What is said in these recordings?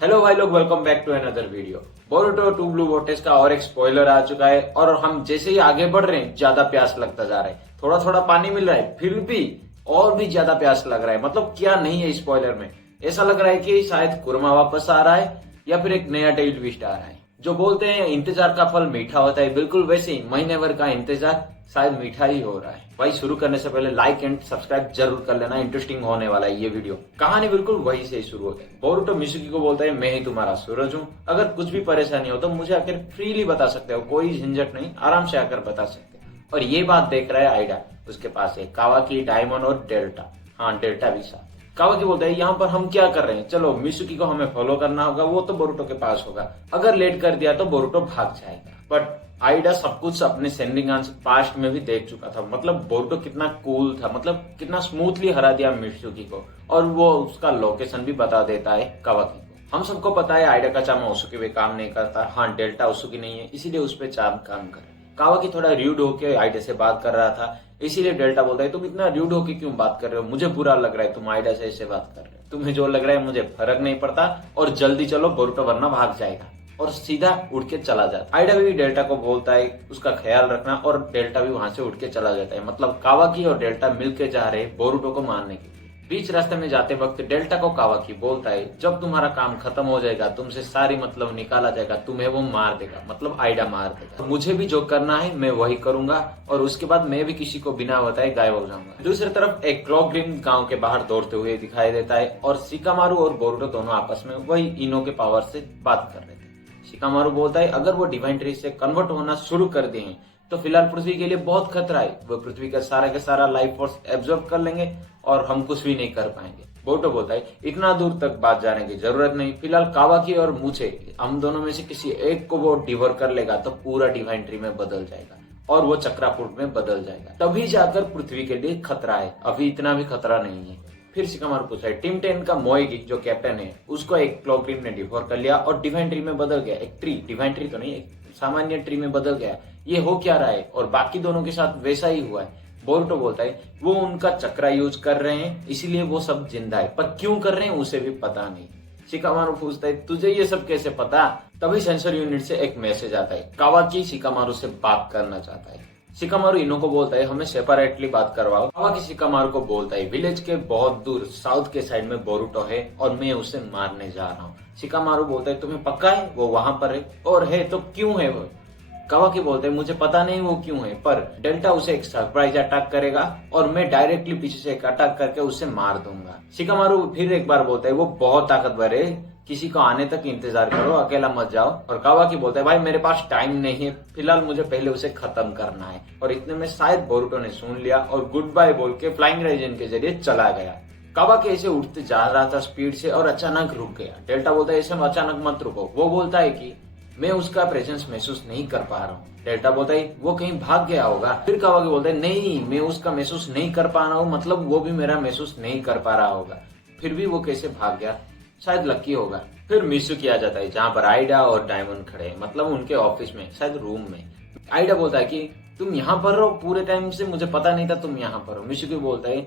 Hello भाई लोग, welcome back to another video. Boruto two blue vortex का और एक स्पॉइलर आ चुका है और हम जैसे ही आगे बढ़ रहे हैं ज्यादा प्यास लगता जा रहा है। थोड़ा थोड़ा पानी मिल रहा है फिर भी और भी ज्यादा प्यास लग रहा है। मतलब क्या नहीं है स्पॉइलर में। ऐसा लग रहा है कि शायद कुरमा वापस आ रहा है या फिर एक नया टेल ट्विस्ट आ रहा है। जो बोलते हैं इंतजार का फल मीठा होता है, बिल्कुल वैसे ही महीने भर का इंतजार शायद मीठा ही हो रहा है। भाई शुरू करने से पहले लाइक एंड सब्सक्राइब जरूर कर लेना, इंटरेस्टिंग होने वाला है ये वीडियो। कहानी बिल्कुल वही से ही शुरू होती है। बोरुटो मिजुकी को बोलता है मैं ही तुम्हारा सूरज हूँ, अगर कुछ भी परेशानी हो तो मुझे आकर फ्रीली बता सकते हो, कोई झंझट नहीं, आराम से आकर बता सकते हो। और ये बात देख रहा है आइडा, उसके पास है कावाकी, डायमंड और डेल्टा। हाँ, डेल्टा भी साथ। कावाकी बोलता है यहाँ पर हम क्या कर रहे हैं, चलो मिजुकी को हमें फॉलो करना होगा, वो तो बोरुटो के पास होगा, अगर लेट कर दिया तो बोरुटो भाग जाएगा। बट आइडा सब कुछ अपने सेंडिंगान पास्ट में भी देख चुका था। मतलब बोरुटो कितना कूल था, मतलब कितना स्मूथली हरा दिया मिजुकी को, और वो उसका लोकेशन भी बता देता है कावाकी को। हम सबको पता है आइडा का चामा उसुकी भी काम नहीं करता। हाँ, डेल्टा उसुकी नहीं है, इसीलिए उस पर चाम काम करे। कावाकी थोड़ा र्यूड होके आइडा से बात कर रहा था, इसीलिए डेल्टा बोलता है तुम इतना र्यूड होके क्यों बात कर रहे हो, मुझे बुरा लग रहा है तुम आइडा से ऐसे बात कर रहे हो, तुम्हें जो लग रहा है मुझे फर्क नहीं पड़ता, और जल्दी चलो बोरुटो वरना भाग जाएगा। और सीधा उड़ के चला जाता। आइडा भी डेल्टा को बोलता है उसका ख्याल रखना, और डेल्टा भी वहां से उड़ के चला जाता है। मतलब कावाकी और डेल्टा मिलके जा रहे बोरुटो को मारने के लिए। बीच रास्ते में जाते वक्त डेल्टा को कावाकी बोलता है जब तुम्हारा काम खत्म हो जाएगा, तुमसे सारी मतलब निकाला जाएगा, तुम्हें वो मार देगा, मतलब आइडा मार देगा। मुझे भी जो करना है मैं वही करूंगा, और उसके बाद मैं भी किसी को बिना बताए गायब हो जाऊंगा। दूसरी तरफ एक क्लॉक ग्रीन गांव के बाहर दौड़ते हुए दिखाई देता है, और शिकामारू और बोरुटो दोनों आपस में वही इनो के पावर से बात कर रहे थे। शिकामारू बोलता है अगर वो डिवाइन ट्री से कन्वर्ट होना शुरू कर दिए हैं तो फिलहाल पृथ्वी के लिए बहुत खतरा है, वो पृथ्वी का सारा लाइफ फोर्स एब्जॉर्ब कर लेंगे और हम कुछ भी नहीं कर पाएंगे। बोरुटो बोलता है इतना दूर तक बात जाने की जरूरत नहीं, फिलहाल कावाकी और मुझे हम दोनों में से किसी एक को वो डिवोर कर लेगा तो पूरा डिवाइन ट्री में बदल जाएगा और वो चक्रापुट में बदल जाएगा, तभी जाकर पृथ्वी के लिए खतरा है, अभी इतना भी खतरा नहीं है। फिर शिकामारू पूछा है टीम 10 का मोएगी जो कैप्टन है उसको एक क्लॉक ग्रीन ने डिवोर कर लिया और डिवाइन ट्री में बदल गया, एक ट्री, डिवाइन ट्री तो नहीं, एक सामान्य ट्री में बदल गया, ये हो क्या रहा है, और बाकी दोनों के साथ वैसा ही हुआ है। बोरुटो बोलता है वो उनका चक्रा यूज कर रहे हैं इसीलिए वो सब जिंदा है, पर क्यों कर रहे हैं उसे भी पता नहीं। शिकामारू पूछता है तुझे ये सब कैसे पता। तभी सेंसर यूनिट से एक मैसेज आता है, कावाकी शिकामारू से बात करना चाहता है। शिकामारू इनो को बोलता है हमें सेपरेटली बात करवाओ। कावाकी शिकामारू को बोलता है विलेज के बहुत दूर साउथ के साइड में बोरुटो है और मैं उसे मारने जा रहा हूँ। शिकामारू बोलता है तुम्हें पक्का है वो वहां पर है, और है तो क्यों है वो। कावाकी बोलते हैं मुझे पता नहीं वो क्यों है, पर डेल्टा उसे एक सरप्राइज अटैक करेगा और मैं डायरेक्टली पीछे से एक अटैक करके उसे मार दूंगा। शिकामारू फिर एक बार बोलता है वो बहुत ताकतवर है, किसी को आने तक इंतजार करो, अकेला मत जाओ। और कावाकी बोलता है भाई मेरे पास टाइम नहीं है, फिलहाल मुझे पहले उसे खत्म करना है। और इतने में शायद बोरुटो ने सुन लिया और गुड बाय बोल के फ्लाइंग रेजन के जरिए चला गया। कावाकी ऐसे उठते जा रहा था स्पीड से और अचानक रुक गया। डेल्टा बोलता है ऐसे अचानक मत रुको, वो बोलता है कि मैं उसका प्रेजेंस महसूस नहीं कर पा रहा हूँ। डेल्टा बोलता है वो कहीं भाग गया होगा। फिर कावाकी बोलता है नहीं मैं उसका महसूस नहीं कर पा रहा हूँ, मतलब वो भी मेरा महसूस नहीं कर पा रहा होगा। फिर भी वो कैसे भाग गया, शायद लकी होगा। फिर मिजुकी आ जाता है जहाँ पर आइडा और डायमंड खड़े हैं, मतलब उनके ऑफिस में, शायद रूम में। आइडा बोलता है कि तुम यहाँ पर रहो, पूरे टाइम से मुझे पता नहीं था तुम यहाँ पर हो। मिजुकी बोलता है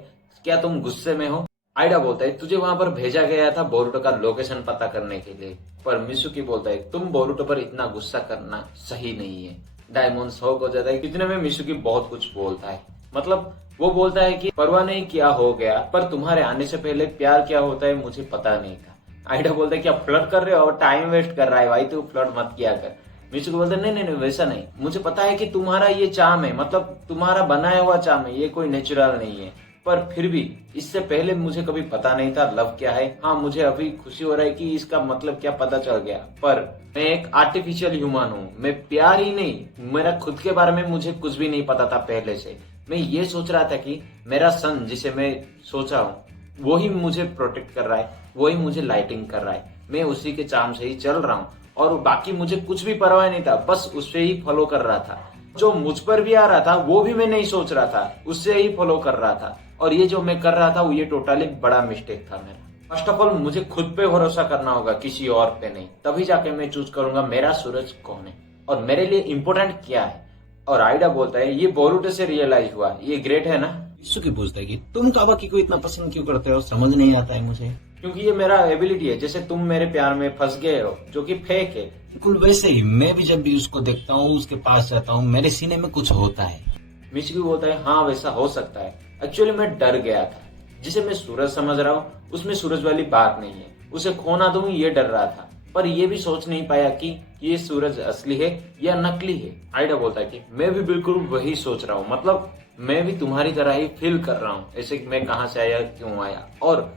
क्या तुम गुस्से में हो। आइडा बोलता है तुझे वहां पर भेजा गया था बोरुटो का लोकेशन पता करने के लिए, पर मिजुकी बोलता है तुम बोरुटो पर इतना गुस्सा करना सही नहीं है। डायमंड शौक हो जाता है, इतने में मिजुकी बहुत कुछ बोलता है। मतलब वो बोलता है कि परवाह नहीं क्या हो गया, पर तुम्हारे आने से पहले प्यार क्या होता है मुझे पता नहीं था। आइडा बोलता है क्या फ्लर्ट कर रहे हो, और टाइम वेस्ट कर रहा है भाई, तू फ्लर्ट मत किया कर। मिजुकी बोलता है नहीं वैसा नहीं, मुझे पता है कि तुम्हारा ये चाम है, मतलब तुम्हारा बनाया हुआ चाम है, ये कोई नेचुरल नहीं है, पर फिर भी इससे पहले मुझे कभी पता नहीं था लव क्या है। हाँ मुझे अभी खुशी हो रहा है कि इसका मतलब क्या पता चल गया, पर मैं एक आर्टिफिशियल ह्यूमन हूँ, मैं प्यार ही नहीं, मेरा खुद के बारे में मुझे कुछ भी नहीं पता था पहले से। मैं ये सोच रहा था कि मेरा सन जिसे मैं सोचा हूँ वही मुझे प्रोटेक्ट कर रहा है, वही मुझे लाइटिंग कर रहा है, मैं उसी के चाम से ही चल रहा हूँ, और बाकी मुझे कुछ भी परवाह नहीं था, बस उससे ही फॉलो कर रहा था। जो मुझ पर भी आ रहा था वो भी मैं नहीं सोच रहा था, उससे ही फॉलो कर रहा था, और ये जो मैं कर रहा था वो ये टोटली बड़ा मिस्टेक था मेरा। फर्स्ट ऑफ ऑल मुझे खुद पे भरोसा करना होगा, किसी और पे नहीं, तभी जाके मैं चूज करूंगा मेरा सूरज कौन है और मेरे लिए इम्पोर्टेंट क्या है। और आइडा बोलता है ये बोरुटो से रियलाइज हुआ, ये ग्रेट है ना। मिजुकी पूछता है कि तुम कावाकी को इतना पसंद क्यों करते हो, समझ नहीं आता है मुझे। क्योंकि ये मेरा एबिलिटी है, जैसे तुम मेरे प्यार में फंस गए हो जो कि फेक है। बिल्कुल वैसे ही मैं भी जब भी उसको देखता हूँ, उसके पास जाता हूँ, मेरे सीने में कुछ होता है। मिच भी बोलता है हाँ वैसा हो सकता है, एक्चुअली मैं डर गया था। जिसे मैं सूरज समझ रहा हूँ उसमें सूरज वाली बात नहीं है, उसे खो ना दूं ये डर रहा था, पर ये भी सोच नहीं पाया कि ये सूरज असली है या नकली है। आइडा बोलता है कि मैं भी बिल्कुल वही सोच रहा हूँ, मतलब मैं भी तुम्हारी तरह ही फील कर रहा हूँ, ऐसे कि मैं कहाँ से आया क्यों आया, और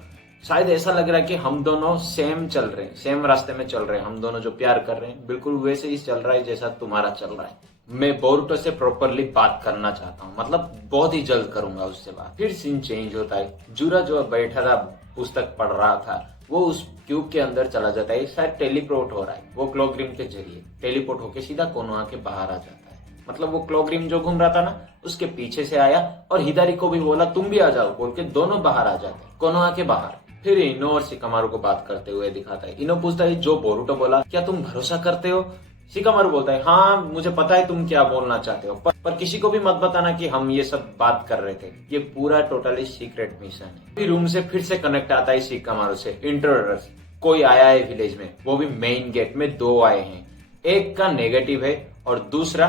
शायद ऐसा लग रहा है कि हम दोनों सेम चल रहे हैं, सेम रास्ते में चल रहे हैं, हम दोनों जो प्यार कर रहे हैं बिल्कुल वैसे ही चल रहा है जैसा तुम्हारा चल रहा है। मैं बोरुटो से प्रॉपरली बात करना चाहता हूँ, मतलब बहुत ही जल्द करूंगा उससे बात। फिर सीन चेंज होता है, जूरा जो बैठा था पुस्तक पढ़ रहा था वो उस क्यूब के अंदर चला जाता है, शायद टेलीपोर्ट हो रहा है, वो क्लोग्रिम के जरिए टेलीपोर्ट होके सीधा कोनोहा के बाहर आ जाता है। मतलब वो क्लोग्रिम जो घूम रहा था ना उसके पीछे से आया और हिदारी को भी बोला तुम भी आ जाओ बोल के दोनों बाहर आ जाते हैं कोनोहा के बाहर। फिर इनो और शिकामारू को बात करते हुए दिखाता है। इनो पूछता है जो बोरुटो बोला क्या तुम भरोसा करते हो? शिकामारू बोलता है हाँ मुझे पता है तुम क्या बोलना चाहते हो, पर किसी को भी मत बताना कि हम ये सब बात कर रहे थे, ये पूरा टोटली सीक्रेट मिशन है। फिर रूम से फिर से कनेक्ट आता है शिकामारू से, इंट्रोडर्स कोई आया है विलेज में, वो भी मेन गेट में 2 आए हैं, एक का नेगेटिव है और दूसरा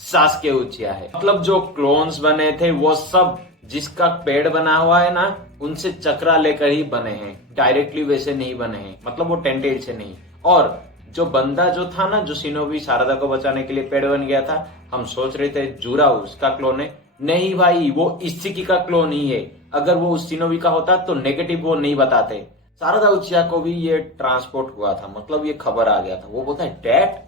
सास्के उचिया है। मतलब जो क्लोन्स बने थे वो सब जिसका पेड़ बना हुआ है ना उनसे चक्रा लेकर ही बने हैं, डायरेक्टली वैसे नहीं बने हैं, मतलब वो टेंटेड से नहीं। और जो बंदा जो था ना जो शिनोबी शारदा को बचाने के लिए पेड़ बन गया था, हम सोच रहे थे जूरा उसका क्लोन है, नहीं भाई वो इशिकी का क्लोन ही है। अगर वो उस शिनोबी का होता तो नेगेटिव वो नहीं बताते। शारदा उचिया को भी ये ट्रांसपोर्ट हुआ था, मतलब ये खबर आ गया था, वो बोलता है डैड,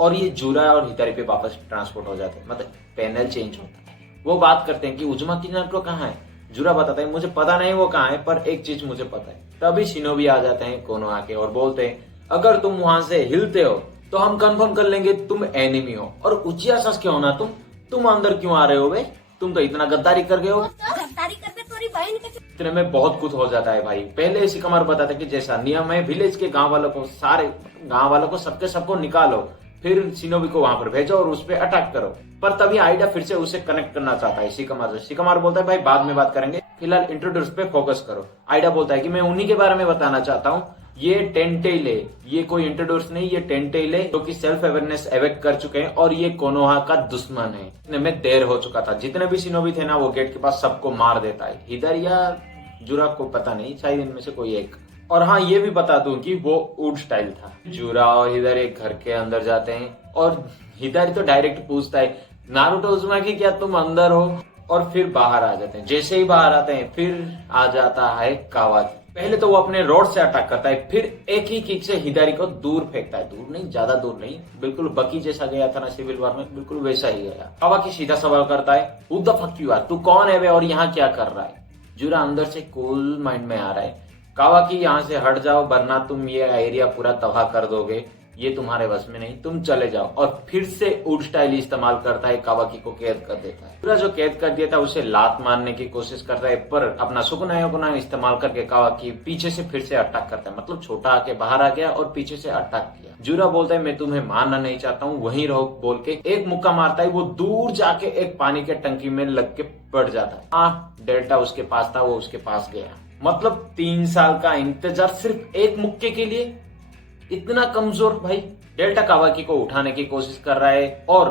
और ये जूरा और हितारी पे वापस ट्रांसपोर्ट हो जाते हैं, मतलब पैनल चेंज होता है। वो बात करते हैं कि उजुमाकी नारुतो कहाँ है? जूरा बताता है मुझे पता नहीं वो कहाँ है, पर एक चीज मुझे पता है। तभी शिनोबी आ जाते हैं कोनोहा के और बोलते हैं अगर तुम वहां से हिलते हो तो हम कंफर्म कर लेंगे तुम एनिमी हो, और उचिया सास्के हो ना तुम अंदर क्यों आ रहे हो बे? तुम तो इतना गद्दारी कर गए हो। गद्दारी करके तुम्हारी बहन के इतने में बहुत कुछ हो जाता है भाई। पहले शिकामारू बताता है कि जैसा नियम है विलेज के गांव वालों को, सारे गांव वालों को सबको निकालो, फिर शिनोबी को वहां पर भेजो और उस पर अटैक करो। पर तभी आइडा फिर से उसे कनेक्ट करना चाहता है शिकामारू से। शिकामारू बोलता है भाई बाद में बात करेंगे, फिलहाल इंट्रोड्यूस पे फोकस करो। आइडा बोलता है कि मैं उन्हीं के बारे में बताना चाहता हूँ, ये टेंटेल है, ये कोई इंट्रोड्यूस नहीं, ये टेंटेल है जो कि सेल्फ अवेयरनेस एवेक्ट कर चुके हैं और ये कोनोहा का दुश्मन है। इतने में देर हो चुका था, जितने भी शिनोबी थे ना वो गेट के पास सबको मार देता है, हिदारी या जूरा को पता नहीं, शायद इनमें से कोई एक। और हाँ ये भी बता दूं कि वो वुड स्टाइल था। जूरा और हिदारी एक घर के अंदर जाते हैं और हिदारी तो डायरेक्ट पूछता है नारुतो उजुमाकी क्या तुम अंदर हो, और फिर बाहर आ जाते हैं। जैसे ही बाहर आते हैं फिर आ जाता है कावाकी। पहले तो वो अपने रोड से अटैक करता है, फिर एक ही किक से हिदारी को दूर फेंकता है, दूर नहीं ज्यादा दूर नहीं, बिल्कुल बकी जैसा गया था ना सिविल वॉर में, बिल्कुल वैसा ही गया। कावाकी सीधा सवाल करता है who the fuck you are, तू कौन है बे और यहाँ क्या कर रहा है? जूरा अंदर से कूल माइंड में आ रहा है कावाकी यहाँ से हट जाओ वरना तुम ये एरिया पूरा तबाह कर दोगे, ये तुम्हारे बस में नहीं, तुम चले जाओ। और फिर से वुड स्टाइल इस्तेमाल करता है, कावाकी को कैद कर देता है। पूरा जो कैद कर दिया था उसे लात मारने की कोशिश करता है, पर अपना सुकुनायोकुना इस्तेमाल करके कावाकी पीछे से फिर से अटैक करता है, मतलब छोटा आके बाहर आ गया और पीछे से अटैक किया। जूरा बोलता है मैं तुम्हें मारना नहीं चाहता हूँ, वहीं रहो बोल के एक मुक्का मारता है, वो दूर जाके एक पानी के टंकी में लग के पड़ जाता है। हाँ डेल्टा उसके पास था, वो उसके पास गया। मतलब 3 साल का इंतजार सिर्फ एक मुक्के के लिए, इतना कमजोर भाई। डेल्टा कावाकी को उठाने की कोशिश कर रहा है और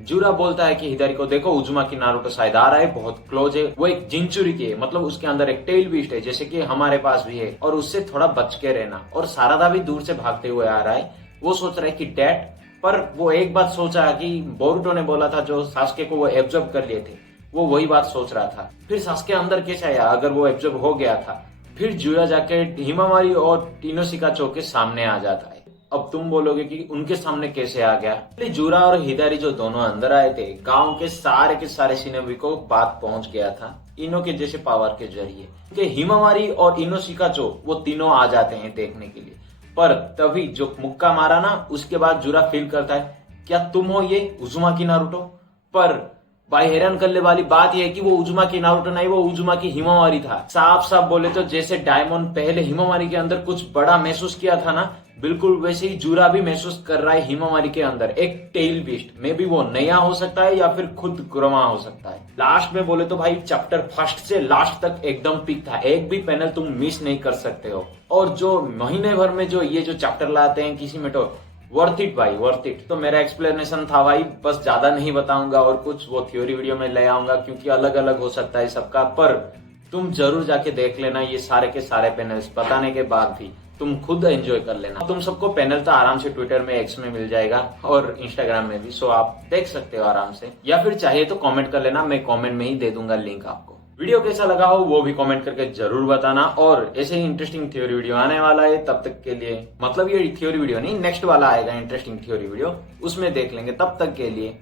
जूरा बोलता है कि हिदारी को देखो उजुमाकी नारुतो शायद आ रहा है, बहुत क्लोज है, वो एक जिंचुरी की है, मतलब उसके अंदर एक टेल बीस्ट है जैसे कि हमारे पास भी है, और उससे थोड़ा बच के रहना। और सारादा भी दूर से भागते हुए आ रहा है, वो सोच रहा है कि डैड, पर वो एक बात सोचा कि बोरुटो ने बोला था जो सास्के को वो एब्जॉर्ब कर लिए थे, वो वही बात सोच रहा था। फिर सास्के अंदर कैसे आया अगर वो एब्जॉर्ब हो गया था? फिर जूरा जाके हिमामारी और इनोशिकाचो के सामने आ जाता है। अब तुम बोलोगे कि उनके सामने कैसे आ गया? जूरा और हिदारी जो दोनों अंदर आए थे, गांव के सारे शिनोबी को बात पहुंच गया था इनो के जैसे पावर के जरिए कि हिमामारी और इनोशिकाचो वो तीनों आ जाते हैं देखने के लिए। पर तभी जो मुक्का मारा ना उसके बाद जूरा फील करता है क्या तुम हो ये उजुमाकी नारुतो? पर भाई हैरान करने वाली बात यह है कि वो उजुमाकी नारुतो नहीं, वो उजुमाकी हिमामारी था। साफ साफ बोले तो जैसे डायमंड पहले हिमामारी के अंदर कुछ बड़ा महसूस किया था ना, बिल्कुल वैसे ही जूरा भी महसूस कर रहा है हिमामारी के अंदर एक टेल बीस्ट। मे बी वो नया हो सकता है या फिर खुद गुरमा हो सकता है। लास्ट में बोले तो भाई चैप्टर फर्स्ट से लास्ट तक एकदम पीक था, एक भी पैनल तुम मिस नहीं कर सकते हो। और जो महीने भर में जो ये जो चैप्टर लाते हैं किसी में, तो वर्थ इट भाई, वर्थ इट। तो मेरा एक्सप्लेनेशन था भाई, बस ज्यादा नहीं बताऊंगा और कुछ वो थ्योरी वीडियो में ले आऊंगा क्योंकि अलग अलग हो सकता है सबका, पर तुम जरूर जाके देख लेना ये सारे के सारे पैनल्स। बताने के बाद भी तुम खुद एंजॉय कर लेना। तुम सबको पैनल तो आराम से ट्विटर में, एक्स में मिल जाएगा और इंस्टाग्राम में भी, सो आप देख सकते हो आराम से, या फिर चाहिए तो कमेंट कर लेना, मैं कमेंट में ही दे दूंगा लिंक आपको। वीडियो कैसा लगा हो वो भी कमेंट करके जरूर बताना, और ऐसे ही इंटरेस्टिंग थ्योरी वीडियो आने वाला है, तब तक के लिए, मतलब ये थ्योरी वीडियो नहीं, नेक्स्ट वाला आएगा इंटरेस्टिंग थ्योरी वीडियो, उसमें देख लेंगे। तब तक के लिए